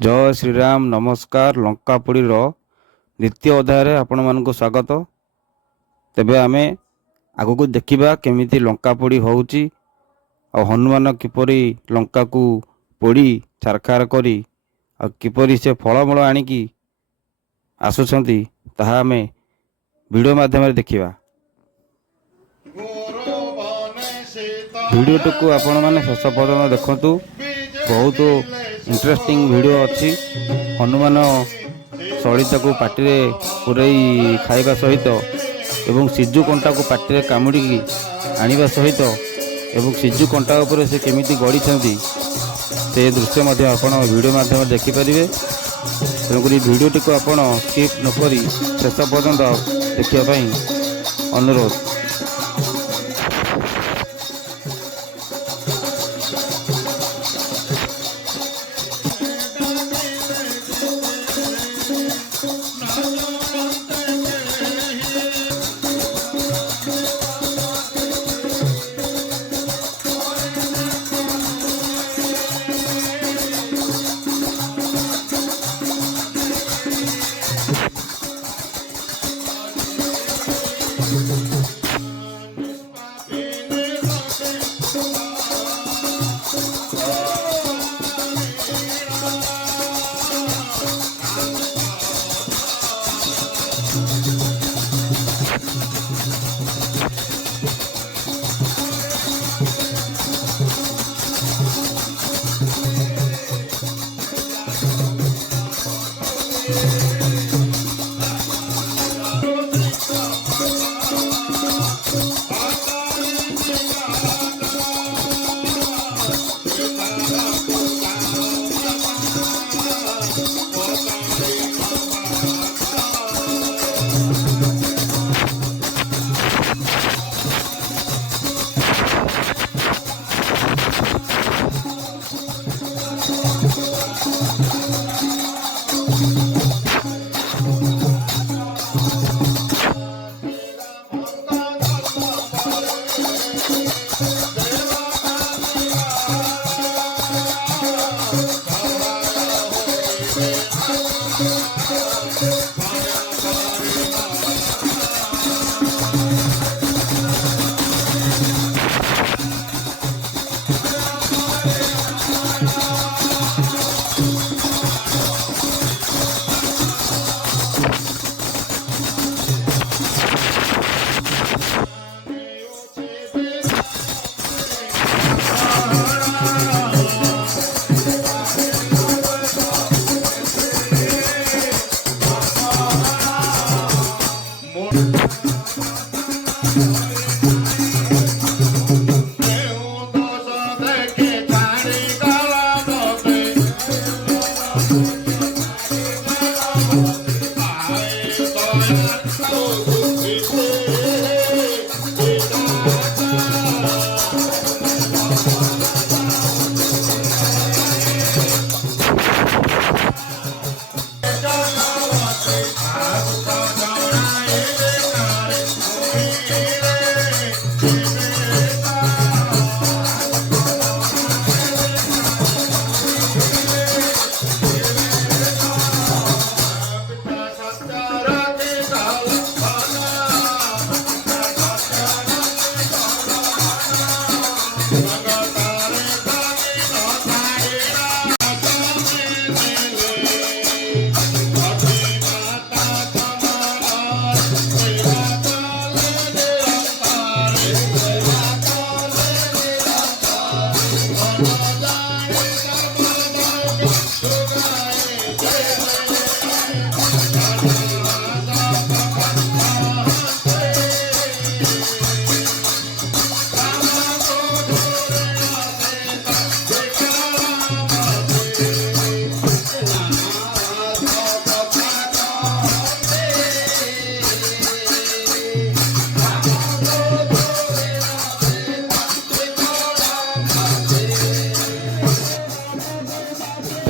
जय श्रीराम नमस्कार लंकापोड़ी द्वितीय अध्याय आपण मानक स्वागत। तेबे आमे आगु को देखिबा केमिति लंकापोड़ी होउची और हनुमान किपरि लंका को पोड़ी छारखार करी और किपरि से फलमूल आनिकी आसुछंती ताहा आमे वीडियो माध्यम रे देखिबा। वीडियो टुकु आपण माने शेष पर्यंत देखंतु, बहुत इंटरेस्टिंग वीडियो अच्छी। हनुमान सलिता को पाटी रे पुरई खाइबा सहित एवं सिजु कंटा को पाटी रे कामुड़ी आनिबा सहित एवं सिजु कंटा उपरे से केमिति गड़ी छंती से दृश्य मध्य आपण वीडियो माध्यम देखि परिबे। तेणुकरी वीडियो टी आपण स्किप न करी शेष पर्यंत देखिया पई अनुरोध।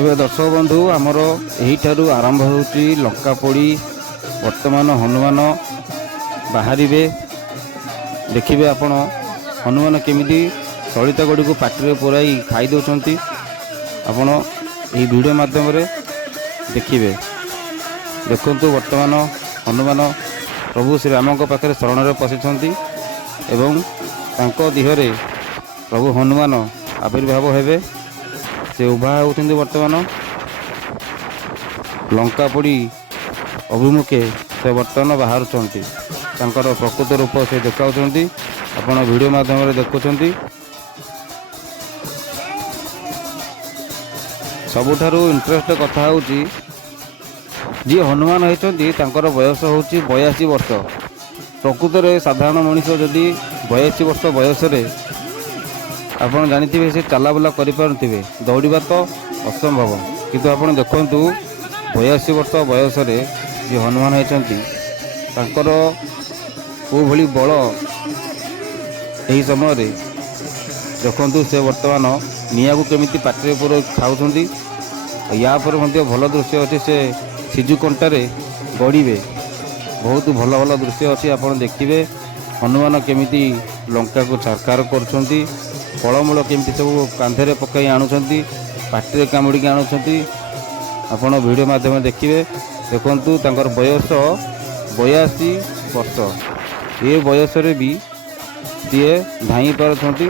तेरे दर्शक बंधु आमर यही आरंभ होची लंकापोड़ी। वर्तमान हनुमान बाहर देखिए आपण हनुमान केमिति सलिता गड़ी को पाटी रे पुराई खाई दौरान आपण वीडियो माध्यम ଦେଖିବେ। ଦେଖନ୍ତୁ ବର୍ତ୍ତମାନ ହନୁମାନ ପ୍ରଭୁ ଶ୍ରୀରାମଙ୍କ ପାଖରେ ଶରଣରେ ପଶିଛନ୍ତି ଏବଂ ତାଙ୍କ ଦେହରେ ପ୍ରଭୁ ହନୁମାନ ଆବିର୍ଭାବ ହେବେ। ସେ ଉଭା ହେଉଛନ୍ତି ବର୍ତ୍ତମାନ ଲଙ୍କା ପୋଡ଼ି ଅଭିମୁଖେ ସେ ବର୍ତ୍ତମାନ ବାହାରୁଛନ୍ତି। ତାଙ୍କର ପ୍ରକୃତ ରୂପ ସେ ଦେଖାଉଛନ୍ତି, ଆପଣ ଭିଡ଼ିଓ ମାଧ୍ୟମରେ ଦେଖୁଛନ୍ତି। ସବୁଠାରୁ ଇଣ୍ଟରେଷ୍ଟ କଥା ହେଉଛି ଯିଏ ହନୁମାନ ହେଇଛନ୍ତି ତାଙ୍କର ବୟସ ହେଉଛି 82 ବର୍ଷ। ପ୍ରକୃତରେ ସାଧାରଣ ମଣିଷ ଯଦି 82 ବର୍ଷ ବୟସରେ ଆପଣ ଜାଣିଥିବେ ସେ ଚାଲାବୁଲା କରିପାରୁଥିବେ, ଦୌଡ଼ିବା ତ ଅସମ୍ଭବ। କିନ୍ତୁ ଆପଣ ଦେଖନ୍ତୁ 82 ବର୍ଷ ବୟସରେ ଯିଏ ହନୁମାନ ହେଇଛନ୍ତି ତାଙ୍କର କେଉଁଭଳି ବଳ ଏହି ସମୟରେ। ଦେଖନ୍ତୁ ସେ ବର୍ତ୍ତମାନ ନିଆଁକୁ କେମିତି ପାଟିରେ ପୁରେଇ ଖାଉଛନ୍ତି। ୟା ପରେ ମଧ୍ୟ ଭଲ ଦୃଶ୍ୟ ଅଛି, ସେ ସିଜୁ କଣ୍ଟାରେ ଗଡ଼ିବେ। ବହୁତ ଭଲ ଭଲ ଦୃଶ୍ୟ ଅଛି, ଆପଣ ଦେଖିବେ ହନୁମାନ କେମିତି ଲଙ୍କାକୁ ଛାରଖାର କରୁଛନ୍ତି, ଫଳମୂଳ କେମିତି ସବୁ କାନ୍ଧରେ ପକାଇ ଆଣୁଛନ୍ତି, ପାଟିରେ କାମୁଡ଼ିକି ଆଣୁଛନ୍ତି। ଆପଣ ଭିଡ଼ିଓ ମାଧ୍ୟମରେ ଦେଖିବେ। ଦେଖନ୍ତୁ ତାଙ୍କର ବୟସ 82 ବର୍ଷ। ଏ ବୟସରେ ବି ସିଏ ଧାଇଁ ପାରୁଛନ୍ତି,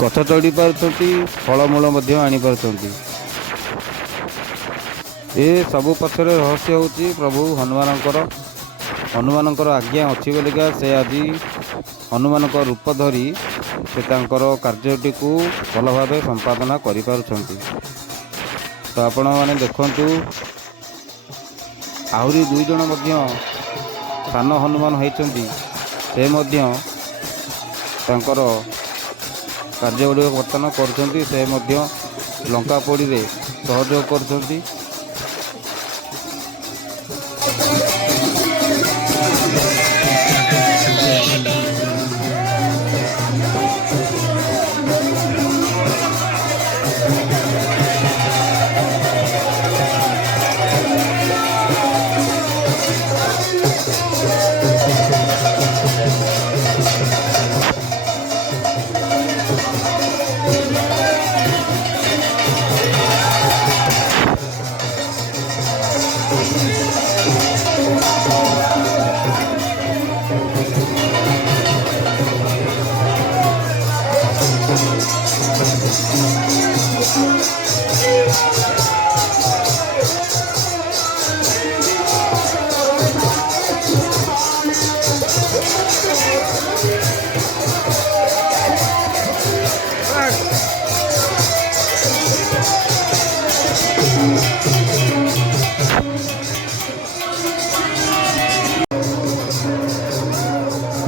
ଗଛ ଚଢ଼ି ପାରୁଛନ୍ତି, ଫଳମୂଳ ମଧ୍ୟ ଆଣିପାରୁଛନ୍ତି। ଏ ସବୁ ପଛରେ ରହସ୍ୟ ହେଉଛି ପ୍ରଭୁ ହନୁମାନଙ୍କର ଆଜ୍ଞା ଅଛି ବୋଲିକା ସେ ଆଜି ହନୁମାନଙ୍କ ରୂପ ଧରି ସେ ତାଙ୍କର କାର୍ଯ୍ୟଟିକୁ ଭଲ ଭାବେ ସମ୍ପାଦନା କରିପାରୁଛନ୍ତି। ତ ଆପଣମାନେ ଦେଖନ୍ତୁ ଆହୁରି 2 ଜଣ ମଧ୍ୟ ସାନ ହନୁମାନ ହେଇଛନ୍ତି, ସେ ମଧ୍ୟ ତାଙ୍କର କାର୍ଯ୍ୟଗୁଡ଼ିକ ବର୍ତ୍ତମାନ କରୁଛନ୍ତି। ସେ ମଧ୍ୟ ଲଙ୍କା ପୋଡ଼ିରେ ସହଯୋଗ କରୁଛନ୍ତି।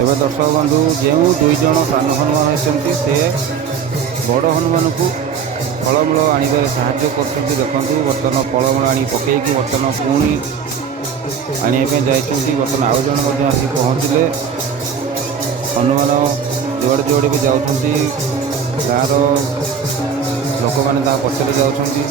ଏବେ ଦର୍ଶକ ବନ୍ଧୁ ଯେଉଁ 2 ଜଣ ସାନ ହନୁମାନ ହେଇଛନ୍ତି ସେ ବଡ଼ ହନୁମାନଙ୍କୁ ଫଳମୂଳ ଆଣିବାରେ ସାହାଯ୍ୟ କରୁଛନ୍ତି। ଦେଖନ୍ତୁ ବର୍ତ୍ତମାନ ଫଳମୂଳ ଆଣି ପକାଇକି ବର୍ତ୍ତମାନ ପୁଣି ଆଣିବା ପାଇଁ ଯାଇଛନ୍ତି। ବର୍ତ୍ତମାନ ଆଉ ଜଣେ ମଧ୍ୟ ଆସି ପହଞ୍ଚିଲେ। ହନୁମାନ ଯୁଆଡ଼େ ଯୁଆଡ଼େ ବି ଯାଉଛନ୍ତି, ଗାଁର ଲୋକମାନେ ତାଙ୍କ ପଛରେ ଯାଉଛନ୍ତି।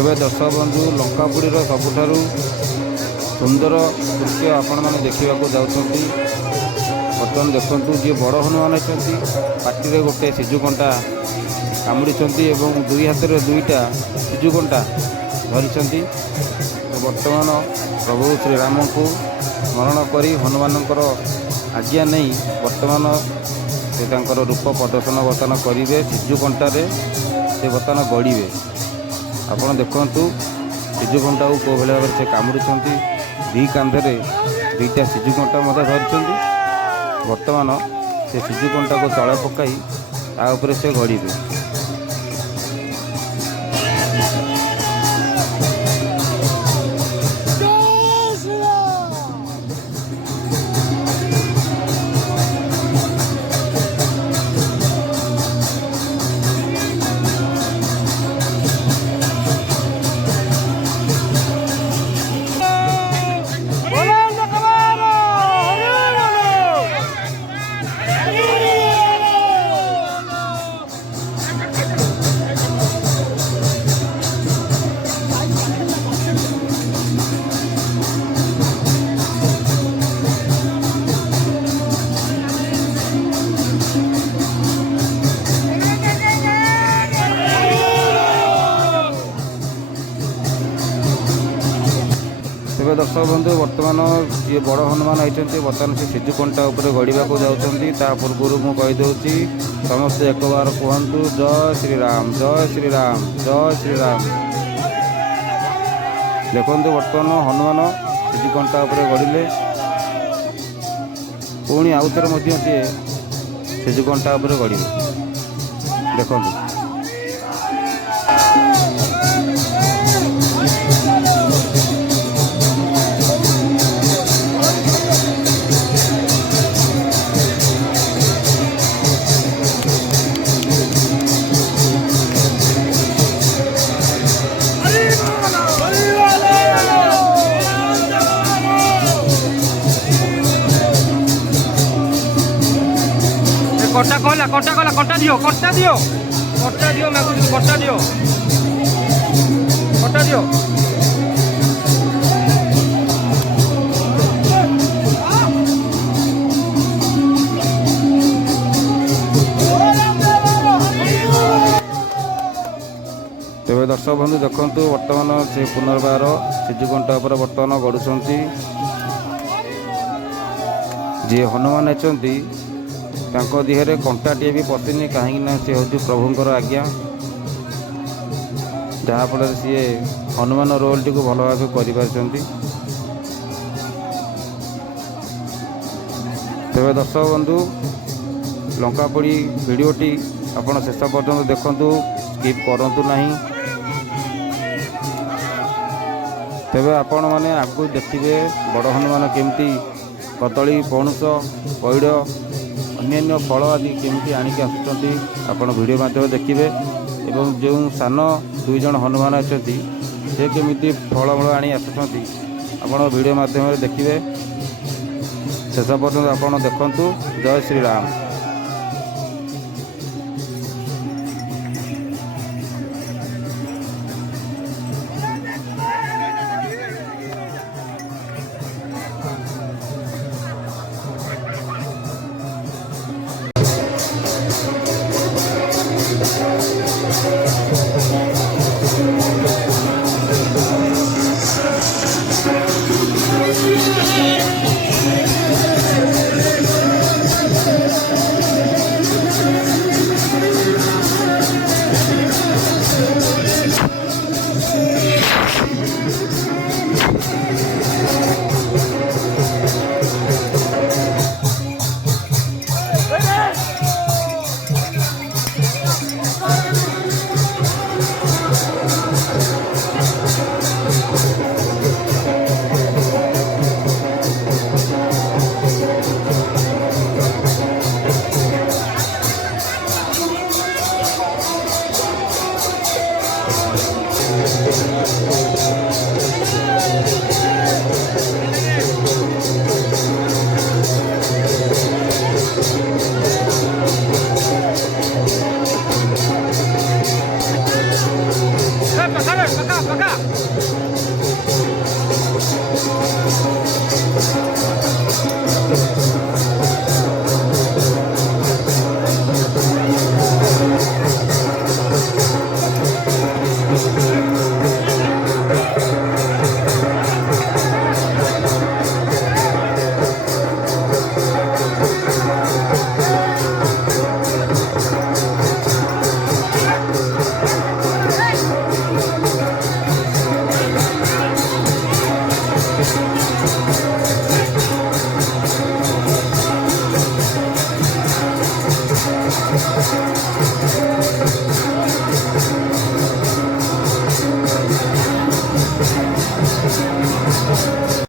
ତେବେ ଦର୍ଶକ ବନ୍ଧୁ ଲଙ୍କାପୋଡ଼ିର ସବୁଠାରୁ ସୁନ୍ଦର ଦୃଶ୍ୟ ଆପଣମାନେ ଦେଖିବାକୁ ଯାଉଛନ୍ତି। ବର୍ତ୍ତମାନ ଦେଖନ୍ତୁ ଯିଏ ବଡ଼ ହନୁମାନ ଅଛନ୍ତି ପାଟିରେ ଗୋଟେ ସିଜୁ କଣ୍ଟା କାମୁଡ଼ିଛନ୍ତି ଏବଂ ଦୁଇ ହାତରେ ଦୁଇଟା ସିଜୁ କଣ୍ଟା ଧରିଛନ୍ତି। ବର୍ତ୍ତମାନ ପ୍ରଭୁ ଶ୍ରୀରାମଙ୍କୁ ସ୍ମରଣ କରି ହନୁମାନଙ୍କର ଆଜ୍ଞା ନେଇ ବର୍ତ୍ତମାନ ସେ ତାଙ୍କର ରୂପ ପ୍ରଦର୍ଶନ ବର୍ତ୍ତମାନ କରିବେ। ସିଜୁ କଣ୍ଟାରେ ସେ ବର୍ତ୍ତମାନ ଗଡ଼ିବେ। ଆପଣ ଦେଖନ୍ତୁ ସିଜୁ କଣ୍ଟାକୁ କେଉଁ ଭଳି ଭାବରେ ସେ କାମୁଡ଼ୁଛନ୍ତି। ଦୁଇ କାନ୍ଧରେ ଦୁଇଟା ସିଜୁ କଣ୍ଟା ମଧ୍ୟ ଧରିଛନ୍ତି। ବର୍ତ୍ତମାନ ସେ ସିଜୁ କଣ୍ଟାକୁ ତଳେ ପକାଇ ତା ଉପରେ ସେ ଗଡ଼ିବେ। ତେବେ ଦର୍ଶକ ବନ୍ଧୁ ବର୍ତ୍ତମାନ ଯିଏ ବଡ଼ ହନୁମାନ ହେଇଛନ୍ତି ବର୍ତ୍ତମାନ ସେ ସିଜୁ କଣ୍ଟା ଉପରେ ଗଡ଼ିବାକୁ ଯାଉଛନ୍ତି। ତା ପୂର୍ବରୁ ମୁଁ କହିଦେଉଛି ସମସ୍ତେ ଏକବାର କୁହନ୍ତୁ ଜୟ ଶ୍ରୀରାମ ଜୟ ଶ୍ରୀରାମ ଜୟ ଶ୍ରୀରାମ। ଦେଖନ୍ତୁ ବର୍ତ୍ତମାନ ହନୁମାନ ସିଜୁ କଣ୍ଟା ଉପରେ ଗଡ଼ିଲେ। ପୁଣି ଆଉଥରେ ମଧ୍ୟ ସିଏ ସିଜୁ କଣ୍ଟା ଉପରେ ଗଡ଼ିବେ। ଦେଖନ୍ତୁ କଟା କହିଲା କଟା କହିଲା କଟା ଦିଅ କଟା ଦିଅ କଟା ଦିଅ ମାଗୁଛି କଟା ଦିଅ କଟା ଦିଅ। ତେବେ ଦର୍ଶକ ବନ୍ଧୁ ଦେଖନ୍ତୁ ବର୍ତ୍ତମାନ ସେ ପୁନର୍ବାର ସିଜୁ କଣ୍ଟା ଉପରେ ବର୍ତ୍ତମାନ ଗଡ଼ୁଛନ୍ତି। ଯିଏ ହନୁମାନ ଅଛନ୍ତି ତାଙ୍କ ଦେହରେ କଣ୍ଟାଟିଏ ବି ପଶିନି, କାହିଁକିନା ସେ ହେଉଛି ପ୍ରଭୁଙ୍କର ଆଜ୍ଞା। ଯାହାଫଳରେ ସିଏ ହନୁମାନ ରୋଲ୍ଟିକୁ ଭଲ ଭାବେ କରିପାରିଛନ୍ତି। ତେବେ ଦର୍ଶକ ବନ୍ଧୁ ଲଙ୍କାପୋଡ଼ି ଭିଡ଼ିଓଟି ଆପଣ ଶେଷ ପର୍ଯ୍ୟନ୍ତ ଦେଖନ୍ତୁ, ସ୍କିପ୍ କରନ୍ତୁ ନାହିଁ। ତେବେ ଆପଣମାନେ ଆଗକୁ ଦେଖିବେ ବଡ଼ ହନୁମାନ କେମିତି କଦଳୀ ପଣସ ପଇଡ଼ ଅନ୍ୟାନ୍ୟ ଫଳ ଆଦି କେମିତି ଆଣିକି ଆସୁଛନ୍ତି ଆପଣ ଭିଡ଼ିଓ ମାଧ୍ୟମରେ ଦେଖିବେ। ଏବଂ ଯେଉଁ ସାନ ଦୁଇ ଜଣ ହନୁମାନ ଅଛନ୍ତି ସେ କେମିତି ଫଳମୂଳ ଆଣି ଆସୁଛନ୍ତି ଆପଣ ଭିଡ଼ିଓ ମାଧ୍ୟମରେ ଦେଖିବେ। ଶେଷ ପର୍ଯ୍ୟନ୍ତ ଆପଣ ଦେଖନ୍ତୁ। ଜୟ ଶ୍ରୀରାମ।